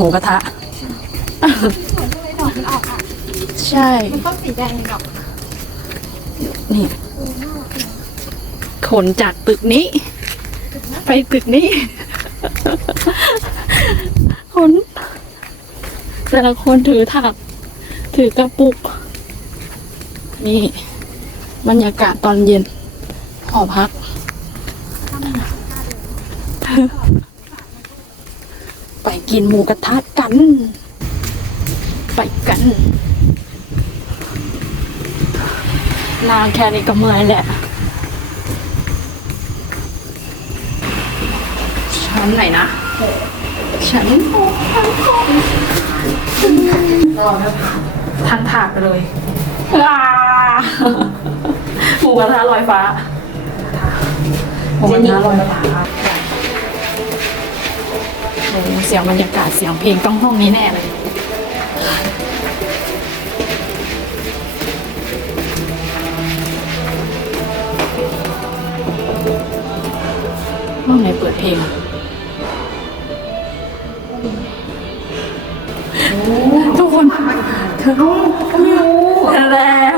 หมูกระทะใช่ มันก็สีแดงในดอกนี่ขนจากตึกนี้ ไปตึกนี้ ขน แต่ละคนถือถักถือกระปุก นี่ บรรยากาศตอนเย็น หอพักไป กินหมูกระทะกัน ไปกัน นางแค่นี้ก็เมื่อยแหละชั้นไหนนะชั้นหกชั้นหกทั้งถาดไปเลยหมูกระทะลอยฟ้าหมูกระทะลอยฟ้า โอ้โหเสียงบรรยากาศเสียงเพลงต้องห้องนี้แน่เลยห้องไหนเปิดเพลงอะทุกคนเธอก็ไม่รู้แล้ว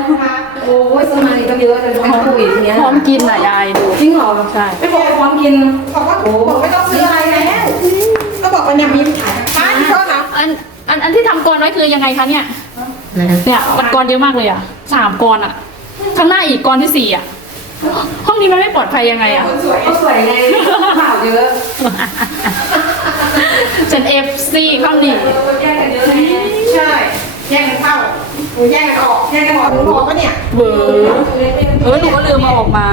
โอ้ยสมาธิก็เยอะจนท้องผูกอีกเนี้ยพร้อมกินอะยายดูจริงเหรอใช่ไปบอกพร้อมกินบอกว่าบอกไม่ต้องซื้ออะไรแล้วก็บ อกว่าเนี่ยมีขายป้าที่ก็นะอันอันอันที่ทำกรไว้คือยังไงคะเนี่ยเนี่ยมันกรเยอะมากเลยอะสามกรอะ ข้างหน้าอีกกรที่สี่อะ ห้องนี้มันไม่ปลอดภัยยังไงอะสวยก็สวยไงข่าวเยอะฉันเอฟซีข้ามหนีแยกกันเยอะไงใช่ แย่งกันเข้าหนูแย่งกันออกแย่งกันออกหนูบอกว่าเนี่ยเบอร์เออหนูก็ลืมมาออกมา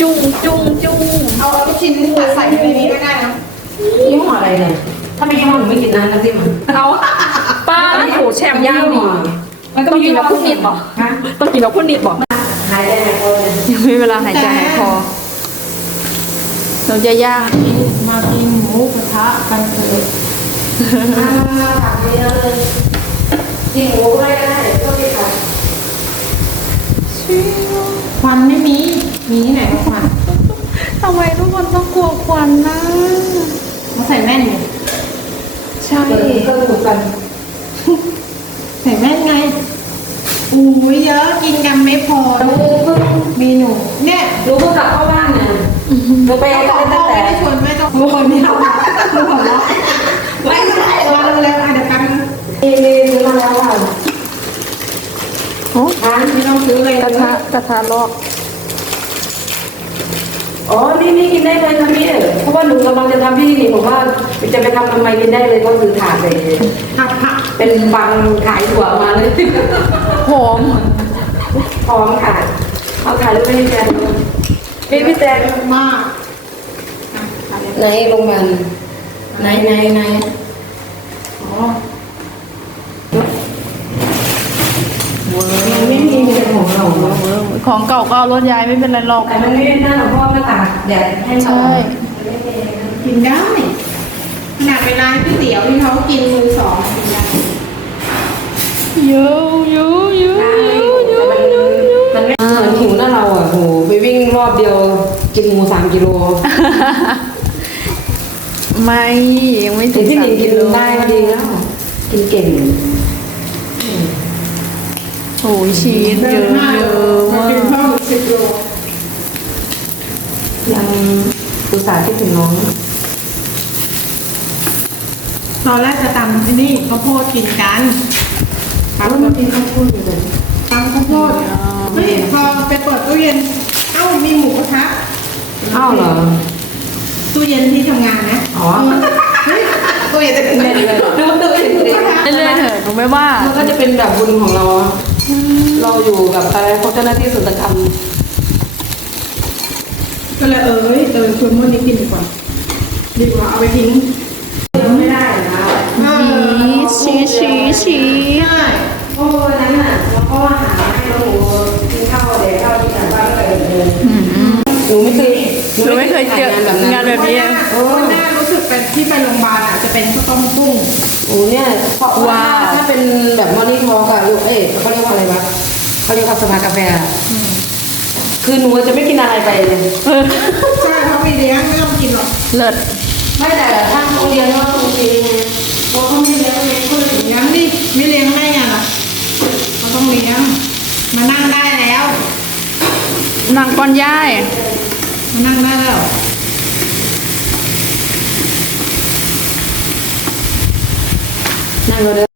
จุ้งจุ้งจุ้งเอาลูกชิ้นตัดใส่ในนี้ก็ได้นะยี่ห้ออะไรเนี่ยถ้าไม่ยี่ห้อหนูไม่กินนะน้ำจิ้มเอาป้าโหแชมป์ย่างดีมันต้องกินกับพุ่นนิดบอกฮะต้องกินกับพุ่นนิดบอกหายได้ไหมคนยังไม่เวลาหายใจหายคอเราจะย่างมากินหมูกระทะกันเถอะผักเยอะเลยกินหมูได้ก็ได้ก็ไม่ขาด ควันไม่มี มีที่ไหนก็ควัน ทำไมทุกคนต้องกลั วควันนะ มาใส่แม่นไงใช่เปิดเครื่องดูดกัน ใส่แม่นไงอู้ยเยอะกินกันไม่พอเมนูเนี่ยรู้เพิ่งกลับเข้าบ้านเนี่ยเราไปไม่กัต้อนงตั้งแต่ไม่ได้ชวนไม่ต้องทุกคนไม่เอาทุกคนเนาะไม่ได้มาเร็วๆอะเดี๋ยวกันมีมีซื้อมาแล้วอะโอ้ร้านไม่ต้องซื้อเลยกระทะกระทะลอก อ๋อ นี่นี่กินได้เลยค่ะพี่เพราะว่าหนูกำลังจะทำพี่นี่ผมว่าจะไปทำทำไมกินได้เลยก็คือถาดเลยผักผักเป็นบังขายถั่วมาเลยหอมพร้อมค่ะเอาถ่ายรูปให้พี่แจนดูนี่พี่แจนมากไหนโรงพยาบาลไหนไหนไหนอ๋อมันไม่ มีเป็นของเราเนาะของเก่าก็เอารถย้ายไม่เป็นไรหรอก แต่มันไม่ได้หน้าหรอกเพราะว่ามันตากแดดให้เราใช่ กินได้ขนาดไปร้านก๋วยเตี๋ยวที่เขากินมือสองกินได้เยอะเยอะเยอะเยอะเยอะเยอะเยอะมันไม่เหมือนหิวหน้าเราอะโหไปวิ่งรอบเดียวกินหมูสามกิโลไม่ยังไม่ถึถึงงที่หสานิมงกินได้ก็ดีแล้ว กินเก่ง โอ้ยชีสเยอะเยอะมามากินกเพิ่มสิบโลยังอุตส่าห์คิดถึงน้องตอนแรกจะตำที่นี่ข้าวโพดกินกันถามว่ามันกินข้าวโพดอยู่เลยตำข้าวโพดเฮ้ยพอไปเปิดตู้เย็นเอ้ามีหมูกระทะอ้าวเหรอตู้เย็นที่ทำงานนะอ๋อเฮ้ยตู้เย็นจะเป็นเลยดูตัวเองดิเรื่อยๆเถอะหนูไม่ว่ามันก็จะเป็นแบบบุญของเราอะ เราอยู่กับอะไรพวกเจ้าหน้าที่ศุลกรรมก็เลยเออเฮ้ยเออชวนมันนี้กินดีกว่าดีกว่าเอาไปทิ้งไม่ได้นะเออชีสชีสชีสใช่โอ้วันนั้นน่ะเราก็หาให้เราหนูกินข้าวเดี๋ยวข้าวที่ไหนบ้านก็เลยเดินหนูไม่เคยหนูไม่เคยเจองานแบบนี้หน้าหน้ารู้สึก ป็นที่ไปโรงพยาบาลอะจะเป็นข้าวต้มกุ้งโอ้เนี่ยเพราะว่าถ้าเป็นแบบมอร์นิทงอร์กอะลูกเอ๊ะเขาเรียกว่าอะไรวะเขาเรียกว่าสมากาแฟคือหนูจะไม่กินอะไรไปเลยใช่เขาไม่เลี้ยงไม่ต้องกินหรอกเลิศไม่แต่ถ้าเขาเลี้ยงว่าโองเคไงเพราะเขาไม่เลี้ยงเลี้ยงคนเลี้ยงนี่ไม่เลี้ยงได้ไงล่ะเขาต้องเลี้ยงมานั่งได้แล้ว นางกอนย่ายมานั่งได้แล้ว อ